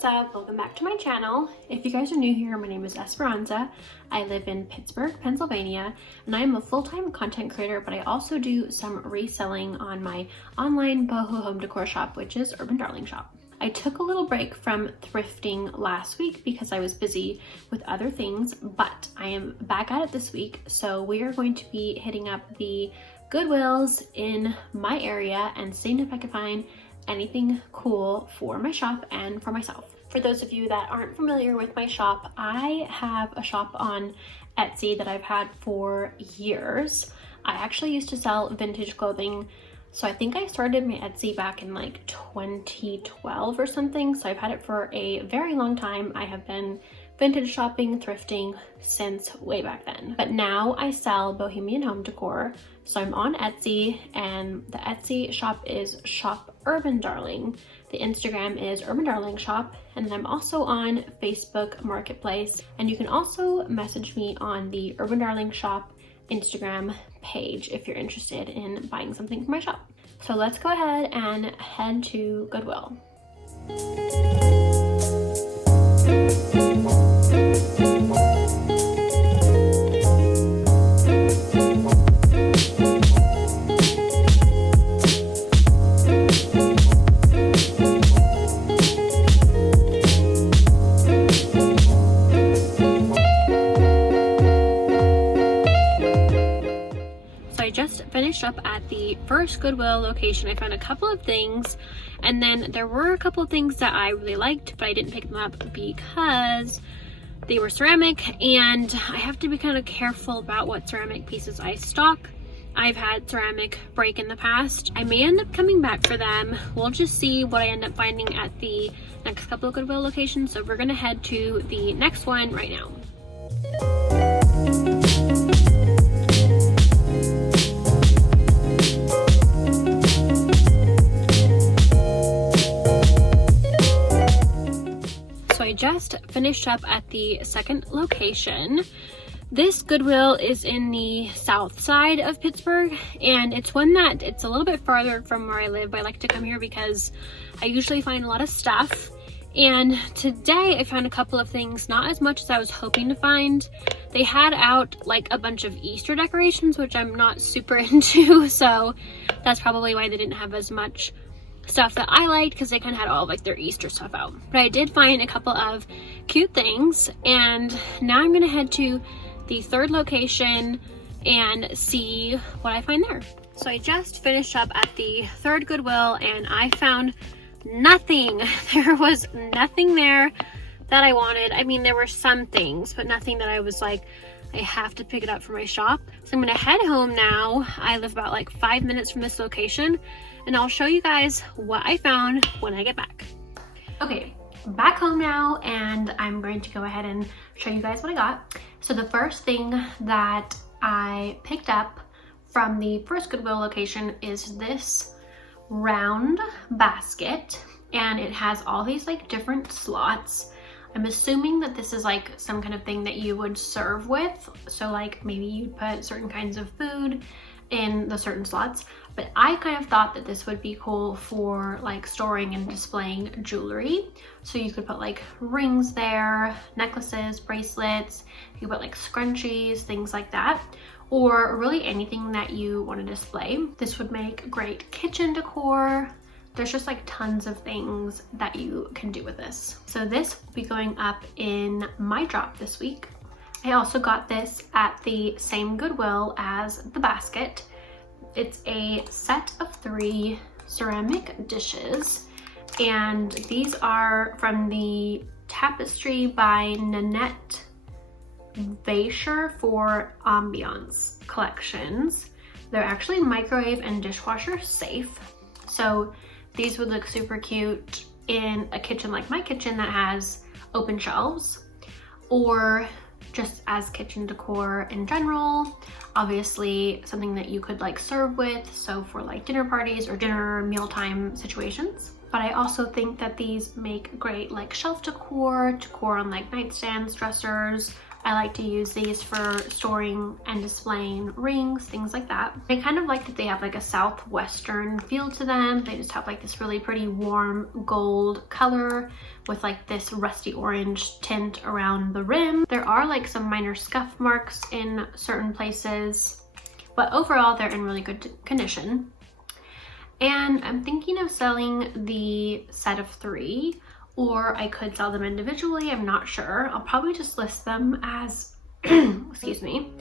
what's up? Welcome back to my channel. If you guys are new here, my name is Esperanza. I live in Pittsburgh, Pennsylvania, and I am a full-time content creator, but I also do some reselling on my online boho home decor shop, which is Urban Darling Shop. I took a little break from thrifting last week because I was busy with other things, but I am back at it this week. So we are going to be hitting up the Goodwills in my area and seeing if I can find anything cool for my shop and for myself. For those of you that aren't familiar with my shop, I have a shop on Etsy that I've had for years. I actually used to sell vintage clothing, so I think I started my Etsy back in like 2012 or something, so I've had it for a very long time. I have been vintage shopping, thrifting since way back then. But now I sell Bohemian home decor. So I'm on Etsy, and the Etsy shop is ShopUrbanDarling. The Instagram is Urban Darling Shop, and then I'm also on Facebook Marketplace. And you can also message me on the Urban Darling Shop Instagram page if you're interested in buying something for my shop. So let's go ahead and head to Goodwill. Finished up at the first Goodwill location. I found a couple of things, and then there were a couple of things that I really liked, but I didn't pick them up because they were ceramic, and I have to be kind of careful about what ceramic pieces I stock. I've had ceramic break in the past. I may end up coming back for them. We'll just see what I end up finding at the next couple of Goodwill locations. So we're gonna head to the next one right now. I just finished up at the second location. This Goodwill is in the south side of Pittsburgh, and it's one that it's a little bit farther from where I live, but I like to come here because I usually find a lot of stuff. And today I found a couple of things, not as much as I was hoping to find. They had out like a bunch of Easter decorations, which I'm not super into, so that's probably why they didn't have as much stuff that I liked, because they kind of had all of like their Easter stuff out. But I did find a couple of cute things, and now I'm gonna head to the third location and see what I find there. So I just finished up at the third Goodwill, and I found nothing. There was nothing there that I wanted. I mean, there were some things, but nothing that I was like, I have to pick it up for my shop. So I'm gonna head home now. I live about like 5 minutes from this location, and I'll show you guys what I found when I get back. Okay, back home now, and I'm going to go ahead and show you guys what I got. So the first thing that I picked up from the first Goodwill location is this round basket, and it has all these like different slots. I'm assuming that this is like some kind of thing that you would serve with. So like maybe you'd put certain kinds of food in the certain slots, but I kind of thought that this would be cool for like storing and displaying jewelry. So you could put like rings there, necklaces, bracelets, you could put like scrunchies, things like that, or really anything that you want to display. This would make great kitchen decor. There's just like tons of things that you can do with this. So this will be going up in my drop this week. I also got this at the same Goodwill as the basket. It's a set of 3 ceramic dishes, and these are from the Tapestry by Nanette Vacher for Ambiance collections. They're actually microwave and dishwasher safe, so these would look super cute in a kitchen like my kitchen that has open shelves, or just as kitchen decor in general. Obviously something that you could like serve with, so for like dinner parties or dinner mealtime situations. But I also think that these make great like shelf decor on like nightstands, dressers, I like to use these for storing and displaying rings, things like that. I kind of like that they have like a southwestern feel to them. They just have like this really pretty warm gold color with like this rusty orange tint around the rim. There are like some minor scuff marks in certain places, but overall they're in really good condition. And I'm thinking of selling the set of 3, or I could sell them individually. I'm not sure. I'll probably just list them as, excuse me,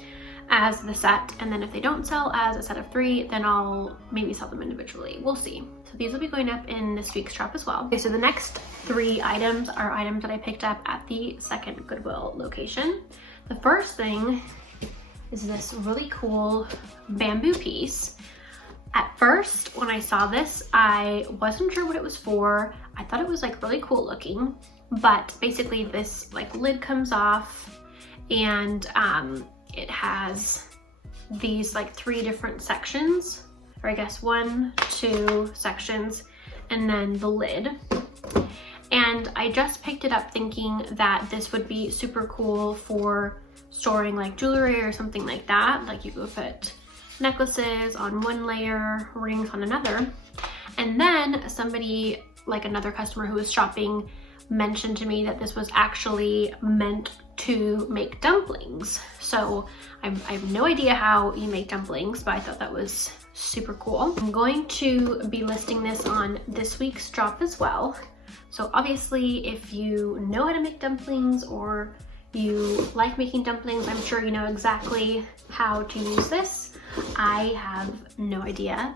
as the set. And then if they don't sell as a set of 3, then I'll maybe sell them individually. We'll see. So these will be going up in this week's shop as well. Okay, so the next 3 items are items that I picked up at the second Goodwill location. The first thing is this really cool bamboo piece. At first, when I saw this, I wasn't sure what it was for. I thought it was like really cool looking, but basically this like lid comes off, and it has these like 3 different sections, or I guess 1, 2 sections, and then the lid. And I just picked it up thinking that this would be super cool for storing like jewelry or something like that. Like you could put necklaces on one layer, rings on another. And then somebody, like another customer who was shopping, mentioned to me that this was actually meant to make dumplings. So I have no idea how you make dumplings, but I thought that was super cool. I'm going to be listing this on this week's drop as well. So obviously if you know how to make dumplings, or you like making dumplings, I'm sure you know exactly how to use this. I have no idea,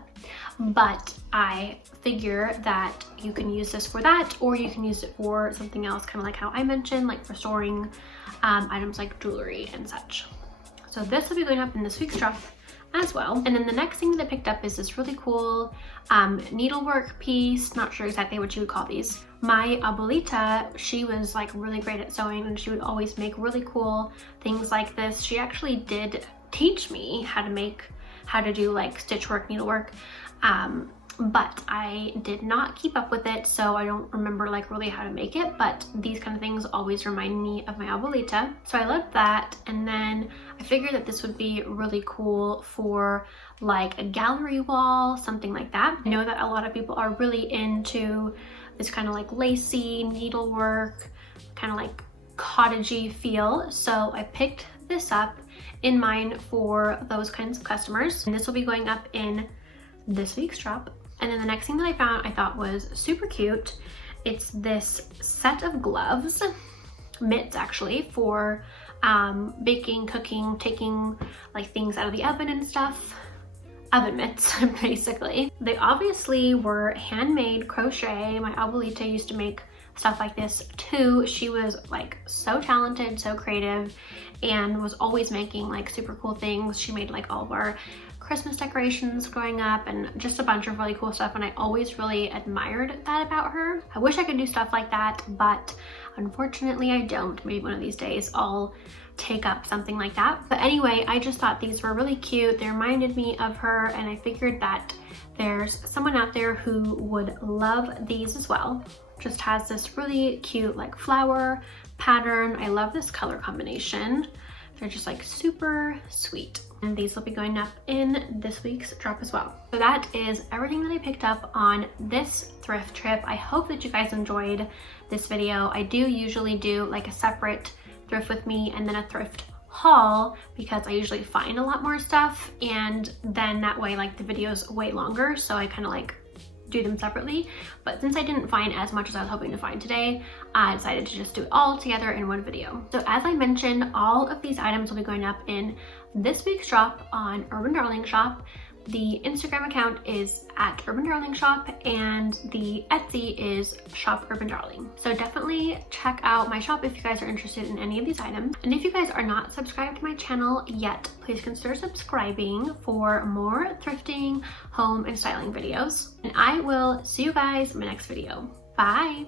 but I figure that you can use this for that, or you can use it for something else, kind of like how I mentioned, like for storing items like jewelry and such. So this will be going up in this week's drop as well. And then the next thing that I picked up is this really cool needlework piece. Not sure exactly what you would call these. My abuelita, she was like really great at sewing, and she would always make really cool things like this. She actually did teach me how to do like stitch work, needlework, but I did not keep up with it, so I don't remember like really how to make it. But these kind of things always remind me of my abuelita, so I loved that. And then I figured that this would be really cool for like a gallery wall, something like that. I know that a lot of people are really into this kind of like lacy needlework, kind of like cottagey feel, so I picked this up in mind for those kinds of customers. And this will be going up in this week's drop. And then the next thing that I found I thought was super cute. It's this set of gloves, mitts actually, for baking, cooking, taking like things out of the oven and stuff. Oven mitts, basically. They obviously were handmade crochet. My abuelita used to make stuff like this too. She was like so talented, so creative, and was always making like super cool things. She made like all of our Christmas decorations growing up, and just a bunch of really cool stuff, and I always really admired that about her. I wish I could do stuff like that, but unfortunately I don't. Maybe one of these days I'll take up something like that. But anyway, I just thought these were really cute. They reminded me of her, and I figured that there's someone out there who would love these as well. Just has this really cute like flower pattern. I love this color combination. They're just like super sweet. And these will be going up in this week's drop as well. So that is everything that I picked up on this thrift trip. I hope that you guys enjoyed this video. I do usually do like a separate thrift with me and then a thrift haul, because I usually find a lot more stuff, and then that way like the video's way longer, so I kind of like do them separately. But since I didn't find as much as I was hoping to find today, I decided to just do it all together in one video. So as I mentioned, all of these items will be going up in this week's drop on Urban Darling Shop. The Instagram account is at Urban Darling Shop, and the Etsy is ShopUrbanDarling. So definitely check out my shop if you guys are interested in any of these items. And if you guys are not subscribed to my channel yet, please consider subscribing for more thrifting, home, and styling videos. And I will see you guys in my next video. Bye!